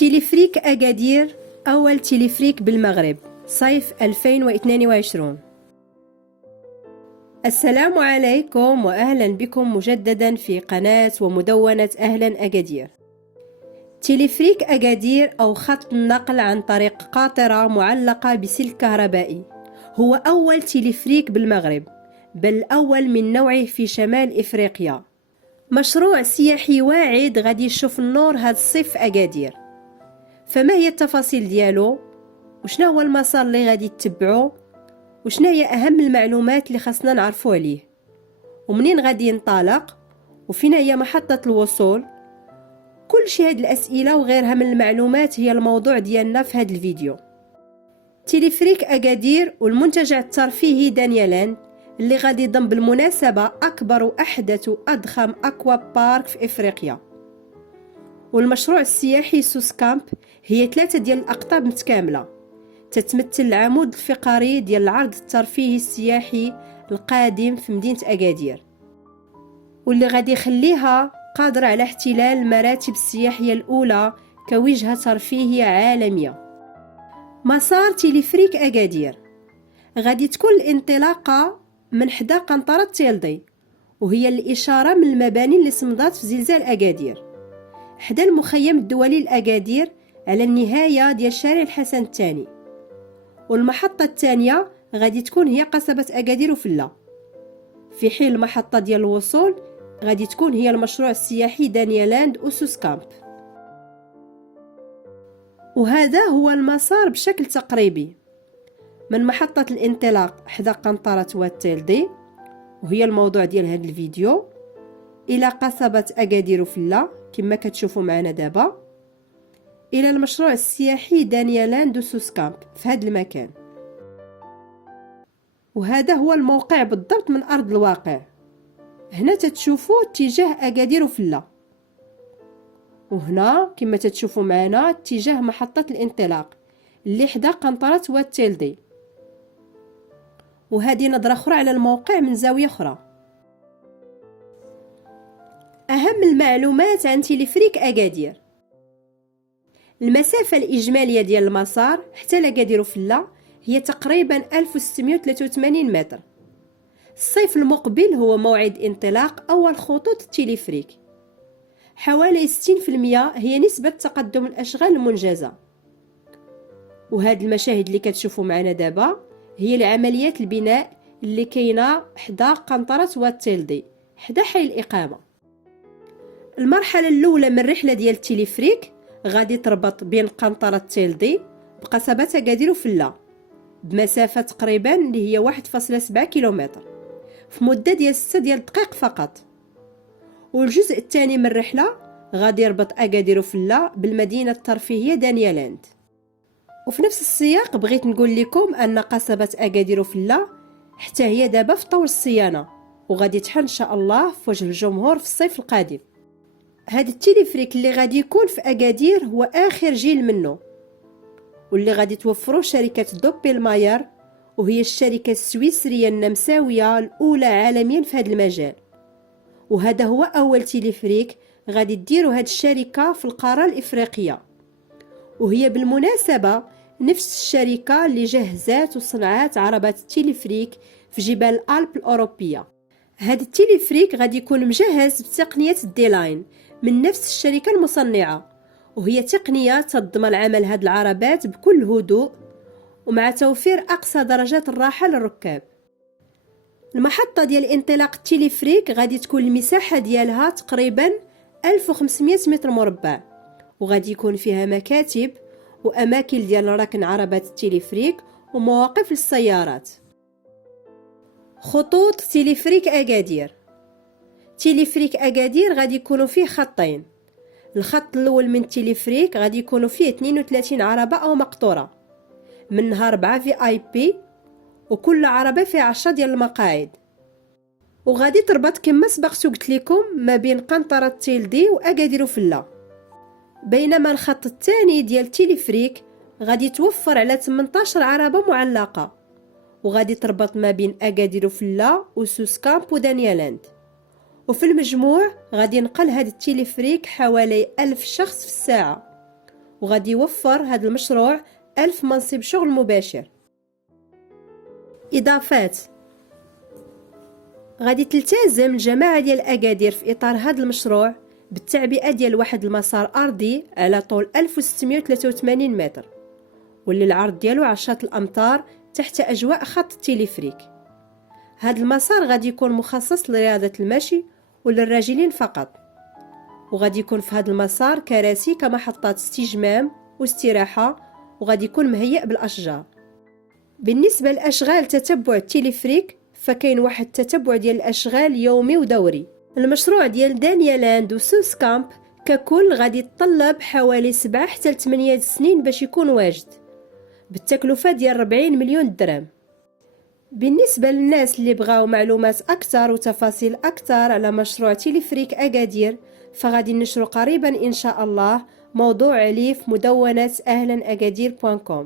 تيليفريك أكادير أول تيليفريك بالمغرب صيف 2022. السلام عليكم وأهلا بكم مجددا في قناة ومدونة أهلا أكادير. تيليفريك أكادير أو خط النقل عن طريق قاطرة معلقة بسلك كهربائي هو أول تيليفريك بالمغرب، بل الأول من نوعه في شمال إفريقيا. مشروع سياحي واعد غادي يشوف النور هاد الصيف في أكادير. فما هي التفاصيل ديالو؟ وشنا هو المسار اللي غادي تتبعو؟ وشنا هي أهم المعلومات اللي خاصنا نعرفو عليه؟ ومنين غادي ينطلق؟ وفين هي محطة الوصول؟ كل شي هاد الأسئلة وغيرها من المعلومات هي الموضوع ديالنا في هاد الفيديو. تيليفريك أكادير والمنتجع الترفيهي دانيالاند اللي غادي يضم بالمناسبة أكبر وأحدث وأضخم أكوا بارك في إفريقيا. والمشروع السياحي سوس كامب هي 3 ديال الأقطاب متكاملة تتمثل العمود الفقري ديال العرض الترفيهي السياحي القادم في مدينة أكادير، واللي غادي يخليها قادرة على احتلال المراتب السياحية الأولى كوجهة ترفيهية عالمية. مسار تيليفريك أكادير غادي تكون الانطلاقة من حدا قنطرة تيلدي، وهي الإشارة من المباني اللي صمدات في زلزال أكادير، حدا المخيم الدولي لأكادير على النهاية ديال شارع الحسن الثاني. والمحطة الثانية غادي تكون هي قصبة أكادير وفلة، في حين المحطة ديال الوصول غادي تكون هي المشروع السياحي دانيالاند وسوس كامب. وهذا هو المسار بشكل تقريبي من محطة الانطلاق حدا قنطرة واتيلدي، وهي الموضوع ديال هذا الفيديو، إلى قصبة أكادير وفلة كما كتشوفوا معنا دابا، إلى المشروع السياحي دانيالاند وسوس كامب في هذا المكان. وهذا هو الموقع بالضبط من أرض الواقع. هنا تتشوفوا اتجاه أكادير وفلة، وهنا كما تتشوفوا معنا اتجاه محطة الانطلاق اللي حدا قنطرة واتيلدي. وهذه نظرة أخرى على الموقع من زاوية أخرى. أهم المعلومات عن تيليفريك أكادير: المسافة الإجمالية ديال المسار حتى لأكادير وفلة هي تقريبا 1683 متر. الصيف المقبل هو موعد انطلاق أول خطوط التيليفريك. حوالي 60% هي نسبة تقدم الأشغال المنجزة. وهاد المشاهد اللي كتشوفوا معنا دابا هي العمليات البناء اللي كاينه حدا قنطرة واتيلدي حدا حي الإقامة. المرحلة الأولى من الرحلة ديال التيليفريك غادي تربط بين قنطرة تيلدي بقصبة أكادير وفلة بمسافة تقريبا اللي هي 1.7 كيلومتر في مدة ديال 6 ديال الدقائق فقط. والجزء الثاني من الرحلة غادي يربط أكادير وفلة بالمدينة الترفيهية دانيالاند. وفي نفس السياق بغيت نقول لكم أن قصبة أكادير وفلة حتى هي دابا في طور الصيانة، وغادي تحل إن شاء الله في وجه الجمهور في الصيف القادم. هذا التيليفريك اللي غادي يكون في أكادير هو آخر جيل منه، واللي غادي توفروه شركة دوبيل ماير، وهي الشركة السويسرية النمساوية الأولى عالميا في هذا المجال. وهذا هو أول تيليفريك غادي تديروا هذه الشركة في القارة الإفريقية، وهي بالمناسبة نفس الشركة اللي جهزت وصنعت عربات التيليفريك في جبال الألب الأوروبية. هذا التيليفريك غادي يكون مجهز بتقنية الديلاين من نفس الشركة المصنعة، وهي تقنية تضمن عمل هذه العربات بكل هدوء ومع توفير أقصى درجات الراحة للركاب. المحطة ديال انطلاق التيليفريك غادي تكون المساحة ديالها تقريبا 1500 متر مربع، وغادي يكون فيها مكاتب وأماكن ديال ركن عربات التيليفريك ومواقف للسيارات. خطوط تيليفريك أكادير. تيليفريك أكادير غادي يكونوا فيه خطين. الخط الأول من التيليفريك غادي يكونوا فيه 32 عربة أو مقطورة، منها 4 VIP، وكل عربة فيها 10 ديال المقاعد. وغادي تربط كما سبقت قلت لكم ما بين قنطرة تيلدي وأكادير وفلة. بينما الخط الثاني ديال تيليفريك غادي توفر على 18 عربة معلقة، وغادي تربط ما بين أكادير وفلة وسوس كامب ودانيالاند. وفي المجموع غادي ينقل هذا التيليفريك حوالي 1000 شخص في الساعة، وغادي يوفر هذا المشروع 1000 منصب شغل مباشر. إضافات: غادي تلتزم الجماعة ديال أكادير في إطار هذا المشروع بالتعبئة ديال واحد المسار أرضي على طول 1683 متر، واللي العرض ديالو 10 الأمتار تحت أجواء خط التلفريك. هذا المسار غادي يكون مخصص لرياضة المشي وللراجلين فقط، وغادي يكون في هذا المسار كراسي كمحطات استجمام واستراحة، وغادي يكون مهيأ بالأشجار. بالنسبة لأشغال تتبع التلفريك فكاين واحد التتبع ديال الأشغال يومي ودوري. المشروع ديال دانيالاند وسوس كامب ككل غادي يتطلب حوالي 7 حتى 8 سنين باش يكون واجد، بالتكلفة ديال 40 مليون درهم. بالنسبة للناس اللي بغاو معلومات أكثر وتفاصيل أكثر على مشروع تلفريك أكادير، فغادي نشرو قريبا إن شاء الله موضوع عليه في مدونة أهلاً-أكادير.com.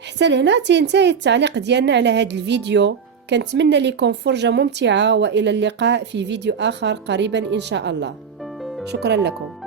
حتى لهنا تنتهي التعليق ديالنا على هذا الفيديو. كنتمنى لكم فرجة ممتعة، وإلى اللقاء في فيديو آخر قريبا إن شاء الله. شكرا لكم.